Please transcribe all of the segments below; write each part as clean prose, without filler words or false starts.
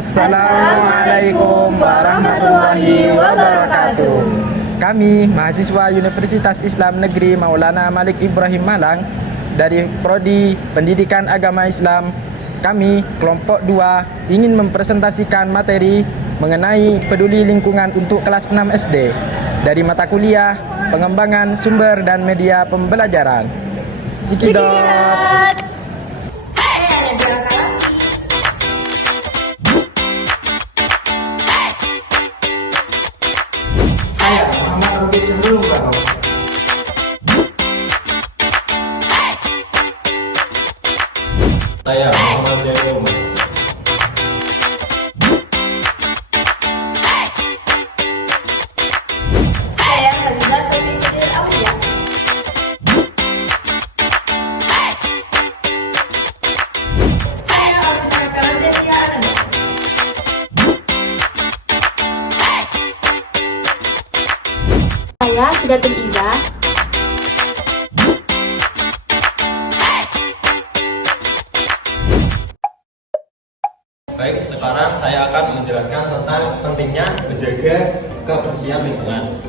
Assalamualaikum warahmatullahi wabarakatuh. Kami mahasiswa Universitas Islam Negeri Maulana Malik Ibrahim Malang dari Prodi Pendidikan Agama Islam. Kami kelompok 2 ingin mempresentasikan materi mengenai peduli lingkungan untuk kelas 6 SD dari mata kuliah pengembangan sumber dan media pembelajaran. Cikidot. Saya Muhammad Rubik Sebelum Baru. Saya Muhammad Zainul Umar. Saya Haliza Sofi Fidil Aulia. Saya Alvina Karandesia Ananda. Saya Sidatul Iza. Baik, sekarang saya akan menjelaskan tentang pentingnya menjaga kebersihan lingkungan.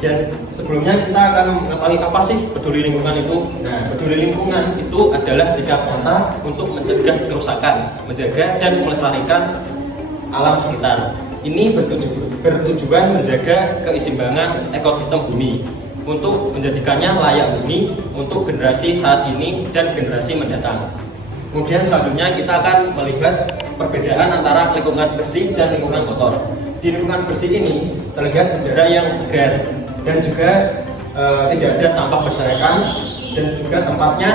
Dan sebelumnya kita akan mengetahui apa sih peduli lingkungan itu. Nah, peduli lingkungan itu adalah sikap nyata untuk mencegah kerusakan, menjaga dan melestarikan alam sekitar. Ini bertujuan menjaga keseimbangan ekosistem bumi untuk menjadikannya layak huni untuk generasi saat ini dan generasi mendatang. Kemudian selanjutnya kita akan melihat perbedaan antara lingkungan bersih dan lingkungan kotor. Di lingkungan bersih ini terlihat udara yang segar dan juga tidak ada sampah berserakan dan juga tempatnya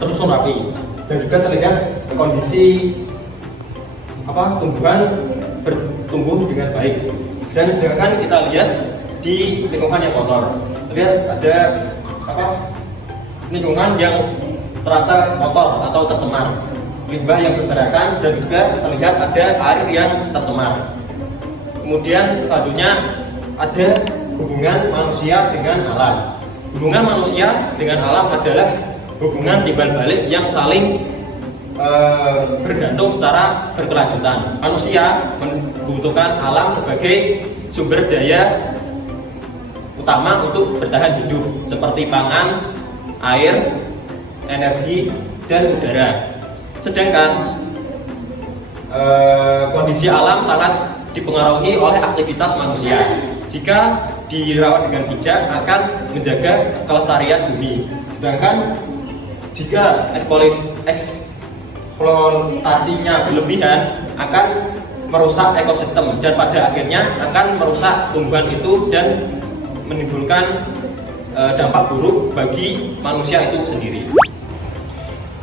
tersusun rapi dan juga terlihat kondisi tumbuhan bertumbuh dengan baik. Dan sedangkan kita lihat di lingkungan yang kotor, terlihat ada lingkungan yang terasa kotor atau tercemar, limbah yang berserakan dan juga terlihat ada air yang tercemar. Kemudian selanjutnya ada hubungan manusia dengan alam. Hubungan manusia dengan alam adalah hubungan timbal balik yang saling bergantung secara berkelanjutan. Manusia membutuhkan alam sebagai sumber daya utama untuk bertahan hidup, seperti pangan, air, energi, dan udara. Sedangkan kondisi alam sangat dipengaruhi oleh aktivitas manusia. Jika dirawat dengan bijak akan menjaga kelestarian bumi. Sedangkan jika eksploitasinya berlebihan akan merusak ekosistem dan pada akhirnya akan merusak tumbuhan itu dan menimbulkan dampak buruk bagi manusia itu sendiri.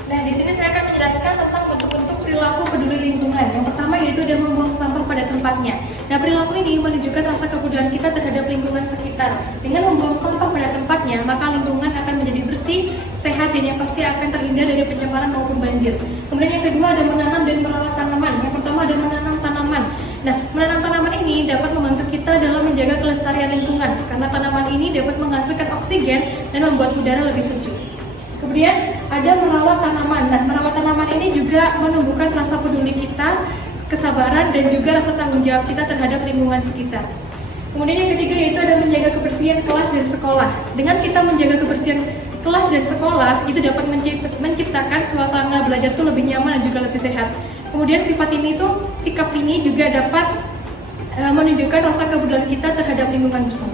Nah, di sini saya akan menjelaskan tentang bentuk-bentuk perilaku peduli lingkungan. Yang pertama yaitu dia membuang sampah pada tempatnya. Nah, perilaku ini menunjukkan rasa kepedulian kita terhadap lingkungan sekitar. Dengan membuang sampah pada tempatnya, maka lingkungan akan menjadi bersih, sehat, dan yang pasti akan terhindar dari pencemaran maupun banjir. Kemudian yang kedua ada menanam dan merawat tanaman. Yang pertama ada menanam tanaman. Nah, menanam tanaman ini dapat membantu kita dalam menjaga kelestarian lingkungan karena tanaman ini dapat menghasilkan oksigen dan membuat udara lebih sejuk. Kemudian ada merawat tanaman. Nah, merawat tanaman ini juga menumbuhkan rasa peduli kita, kesabaran, dan juga rasa tanggung jawab kita terhadap lingkungan sekitar. Kemudian yang ketiga yaitu ada menjaga kebersihan kelas dan sekolah. Dengan kita menjaga kebersihan kelas dan sekolah, itu dapat menciptakan suasana belajar itu lebih nyaman dan juga lebih sehat. Kemudian sikap ini juga dapat menunjukkan rasa kepedulian kita terhadap lingkungan bersama.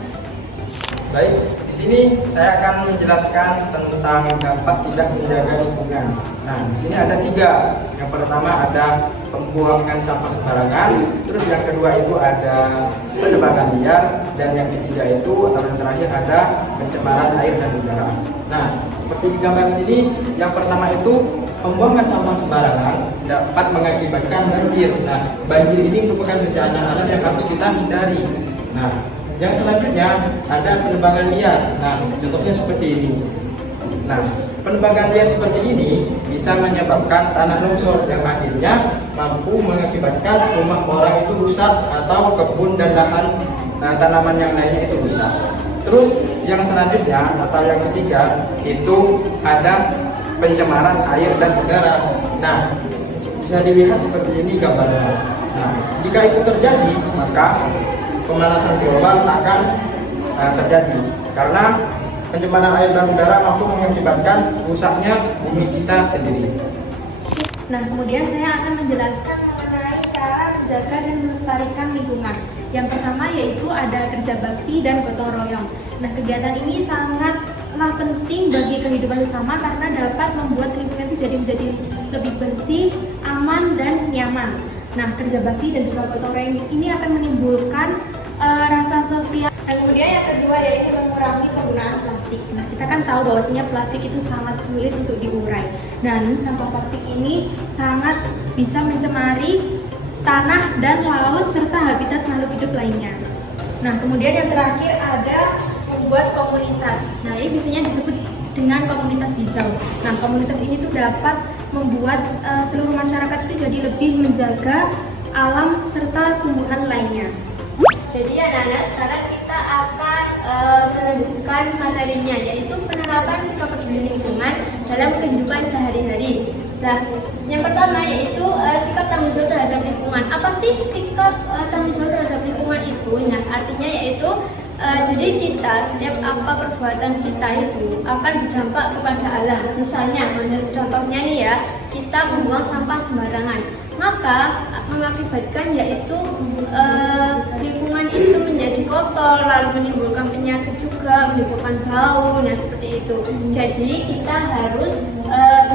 Baik, di sini saya akan menjelaskan tentang dampak tidak menjaga lingkungan. Nah, di sini ada 3. Yang pertama ada pembuangan sampah sembarangan, terus yang kedua itu ada penebangan liar, dan yang ketiga itu atau yang terakhir ada pencemaran air dan udara. Nah, seperti di gambar sini, yang pertama itu pembuangan sampah sembarangan dapat mengakibatkan banjir. Nah, banjir ini merupakan bencana alam yang harus kita hindari. Nah, yang selanjutnya ada penebangan liar. Nah, contohnya seperti ini. Nah, penebangan liar seperti ini bisa menyebabkan tanah longsor yang akhirnya mampu mengakibatkan rumah orang itu rusak atau kebun dan lahan tanaman yang lainnya itu rusak. Terus yang selanjutnya atau yang ketiga itu ada pencemaran air dan udara. Nah, bisa dilihat seperti ini gambarnya. Nah, jika itu terjadi, maka pemanasan global akan terjadi karena pencemaran air dan udara mampu mengakibatkan rusaknya bumi kita sendiri. Nah, kemudian saya akan menjelaskan mengenai cara menjaga dan melestarikan lingkungan. Yang pertama yaitu ada kerja bakti dan gotong royong. Nah, kegiatan ini sangatlah penting bagi kehidupan bersama karena dapat membuat lingkungan itu menjadi lebih bersih, aman, dan nyaman. Nah, kerja bakti dan juga gotong royong ini akan menimbulkan rasa sosial. Dan kemudian yang kedua yaitu mengurangi penggunaan plastik. Nah, kita kan tahu bahwasanya plastik itu sangat sulit untuk diurai. Dan sampah plastik ini sangat bisa mencemari tanah dan laut serta habitat makhluk hidup lainnya. Nah, kemudian yang terakhir ada membuat komunitas. Nah, ini biasanya disebut dengan komunitas hijau. Nah, komunitas ini tuh dapat membuat seluruh masyarakat itu jadi lebih menjaga alam serta tumbuhan lainnya. Jadi anak-anak, sekarang kita akan melanjutkan materinya, yaitu penerapan sikap peduli lingkungan dalam kehidupan sehari-hari. Nah, yang pertama yaitu sikap tanggung jawab terhadap lingkungan. Apa sih sikap tanggung jawab terhadap lingkungan itu? Nah, artinya yaitu jadi kita setiap apa perbuatan kita itu akan berdampak kepada alam. Misalnya, contohnya nih ya, kita membuang sampah sembarangan, maka mengakibatkan yaitu lingkungan itu menjadi kotor, lalu menimbulkan penyakit juga, menimbulkan bau, nah seperti itu. Jadi kita harus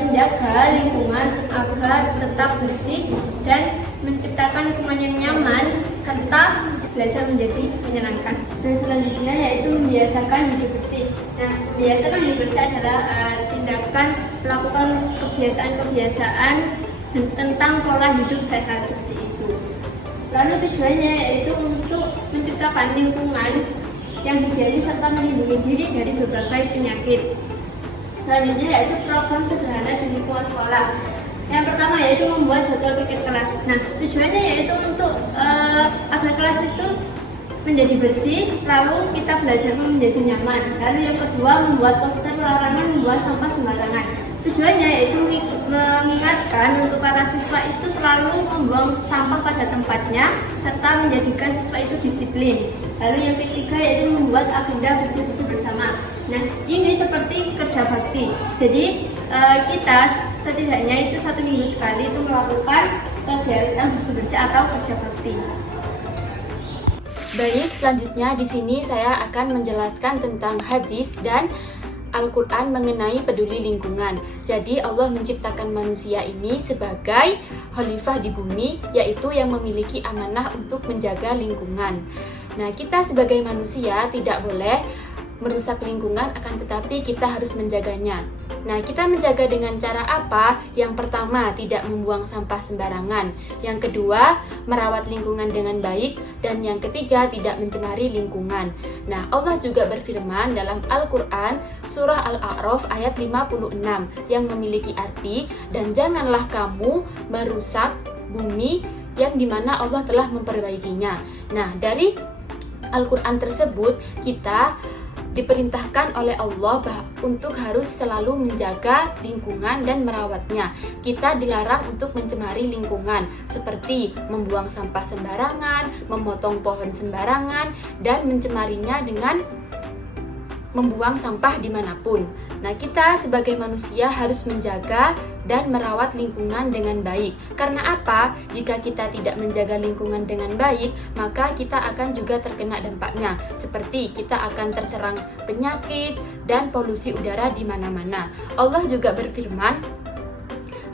menjaga lingkungan agar tetap bersih dan menciptakan lingkungan yang nyaman serta belajar menjadi menyenangkan. Dan selanjutnya yaitu membiasakan hidup bersih. Nah, membiasakan hidup bersih adalah tindakan melakukan kebiasaan-kebiasaan tentang pola hidup sehat seperti itu. Lalu tujuannya yaitu untuk menciptakan lingkungan yang higienis serta melindungi diri dari berbagai penyakit. Selanjutnya yaitu program sederhana di lingkungan sekolah. Yang pertama yaitu membuat jadwal pikir kelas. Nah, tujuannya yaitu untuk agar kelas itu menjadi bersih, lalu kita belajar menjadi nyaman. Lalu yang kedua, membuat poster larangan membuang sampah sembarangan. Tujuannya yaitu mengingatkan untuk para siswa itu selalu membuang sampah pada tempatnya serta menjadikan siswa itu disiplin. Lalu yang ketiga yaitu membuat agenda bersih-bersih bersama. Nah, ini seperti kerja bakti. Jadi kita setidaknya itu 1 minggu sekali itu melakukan kegiatan bersih-bersih atau kerja bakti. Baik, selanjutnya di sini saya akan menjelaskan tentang hadis dan Al-Quran mengenai peduli lingkungan. Jadi Allah menciptakan manusia ini sebagai khalifah di bumi, yaitu yang memiliki amanah untuk menjaga lingkungan. Nah, kita sebagai manusia tidak boleh merusak lingkungan, akan tetapi kita harus menjaganya. Nah, kita menjaga dengan cara apa? Yang pertama, tidak membuang sampah sembarangan. Yang kedua, merawat lingkungan dengan baik. Dan yang ketiga, tidak mencemari lingkungan. Nah, Allah juga berfirman dalam Al-Quran, surah Al-A'raf ayat 56, yang memiliki arti, dan janganlah kamu merusak bumi yang dimana Allah telah memperbaikinya. Nah, dari Al-Quran tersebut, kita diperintahkan oleh Allah untuk harus selalu menjaga lingkungan dan merawatnya. Kita dilarang untuk mencemari lingkungan seperti membuang sampah sembarangan, memotong pohon sembarangan, dan mencemarinya dengan membuang sampah dimanapun. Nah, kita sebagai manusia harus menjaga dan merawat lingkungan dengan baik. Karena apa? Jika kita tidak menjaga lingkungan dengan baik, maka kita akan juga terkena dampaknya. Seperti kita akan terserang penyakit dan polusi udara di mana-mana. Allah juga berfirman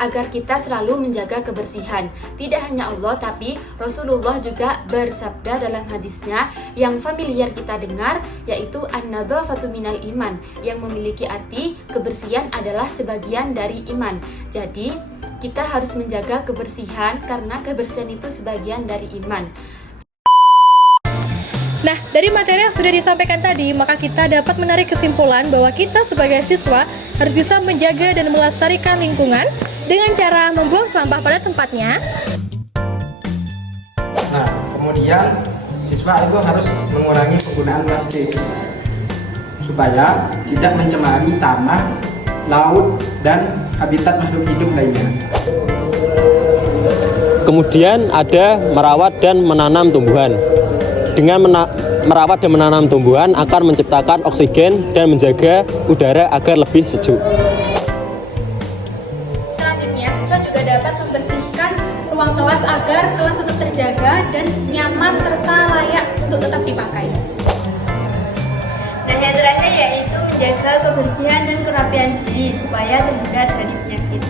agar kita selalu menjaga kebersihan. Tidak hanya Allah, tapi Rasulullah juga bersabda dalam hadisnya yang familiar kita dengar, yaitu an-nadhafatu minal iman, yang memiliki arti kebersihan adalah sebagian dari iman. Jadi kita harus menjaga kebersihan karena kebersihan itu sebagian dari iman. Nah, dari materi yang sudah disampaikan tadi, maka kita dapat menarik kesimpulan bahwa kita sebagai siswa harus bisa menjaga dan melestarikan lingkungan dengan cara membuang sampah pada tempatnya. Nah, kemudian siswa itu harus mengurangi penggunaan plastik supaya tidak mencemari tanah, laut, dan habitat makhluk hidup lainnya. Kemudian ada merawat dan menanam tumbuhan. Dengan merawat dan menanam tumbuhan akan menciptakan oksigen dan menjaga udara agar lebih sejuk. Selanjutnya, siswa juga dapat membersihkan ruang kelas agar kelas tetap terjaga dan nyaman serta layak untuk tetap dipakai. Nah, yang terakhir yaitu menjaga kebersihan dan kerapian diri supaya terhindar dari penyakit.